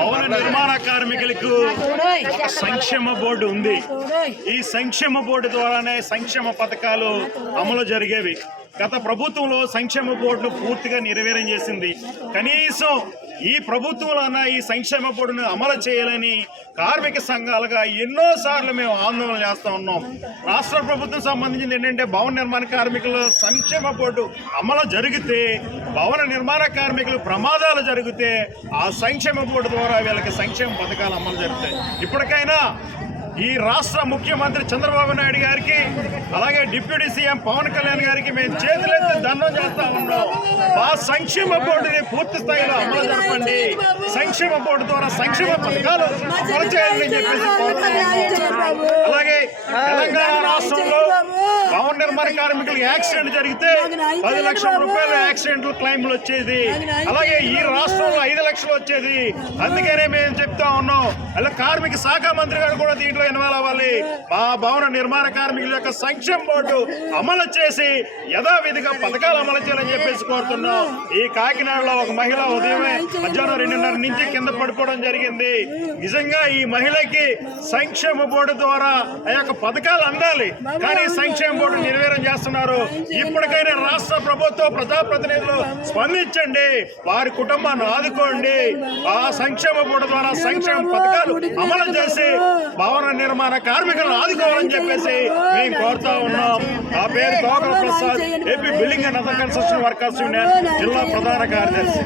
భవన నిర్మాణ కార్మికులకు ఒక సంక్షేమ బోర్డు ఉంది. ఈ సంక్షేమ బోర్డు ద్వారానే సంక్షేమ పథకాలు అమలు జరిగేవి. గత ప్రభుత్వంలో సంక్షేమ బోర్డును పూర్తిగా నిర్వీర్యం చేసింది. కనీసం ఈ ప్రభుత్వంలోన ఈ సంక్షేమ బోర్డును అమలు చేయాలని కార్మిక సంఘాలుగా ఎన్నోసార్లు మేము ఆందోళన చేస్తూ ఉన్నాం. రాష్ట్ర ప్రభుత్వం సంబంధించింది ఏంటంటే భవన నిర్మాణ కార్మికుల సంక్షేమ బోర్డు అమలు జరిగితే, భవన నిర్మాణ కార్మికులు ప్రమాదాలు జరిగితే ఆ సంక్షేమ బోర్డు ద్వారా వీళ్ళకి సంక్షేమ పథకాలు అమలు జరుగుతాయి. ఇప్పటికైనా ఈ రాష్ట్ర ముఖ్యమంత్రి చంద్రబాబు నాయుడు గారికి, అలాగే డిప్యూటీ సీఎం పవన్ కళ్యాణ్ గారికి మేము చేతులెత్తి దండం చేస్తా ఉన్నాం. ఆ సంక్షేమ బోర్డుని పూర్తి స్థాయిలో అమలు జరపండి. సంక్షేమ బోర్డు ద్వారా సంక్షేమ పథకాలు అమలు చేయాలని చెప్పేసి అలాగే తెలంగాణ రాష్ట్రంలో భవన నిర్మాణ కార్మికులకు యాక్సిడెంట్ జరిగితే 10 లక్షల రూపాయల యాక్సిడెంట్ క్లెయిమ్లు వచ్చేది. అలాగే ఈ రాష్ట్రంలో 5 లక్షలు వచ్చేది. అందుకనే మేము చెప్తా ఉన్నాం, అలా కార్మిక శాఖ మంత్రి గారు కూడా దీంట్లో ఇన్వాల్వ్ అవ్వాలి. మా భవన నిర్మాణ కార్మికుల యొక్క సంక్షేమ బోర్డు అమలు చేసి యథావిధిగా పథకాలు అమలు చేయాలని చెప్పేసి కోరుతున్నాం. ఈ కాకినాడలో ఒక మహిళ ఉదయమే మధ్యాహ్నం 2:30 నుంచి కింద పడిపోవడం జరిగింది. నిజంగా ఈ మహిళకి సంక్షేమ బోర్డు ద్వారా ఆ యొక్క పథకాలు అందాలి, కానీ సంక్షేమ బోర్డు నిర్వీర్యం చేస్తున్నారు. ఇప్పటికైనా రాష్ట్ర ప్రభుత్వం ప్రజాప్రతినిధులు స్పందించండి, వారి కుటుంబాన్ని ఆదుకోండి. ఆ సంక్షేమ బోర్డు ద్వారా సంక్షేమ పథకాలు అమలు చేసి భవన నిర్మాణ కార్మికులను ఆదుకోవాలని చెప్పేసి మేము కోరుతా ఉన్నాం. ఆ పేరు Gokula Prasad, AP building and other construction workers union జిల్లా ప్రధాన కార్యదర్శి.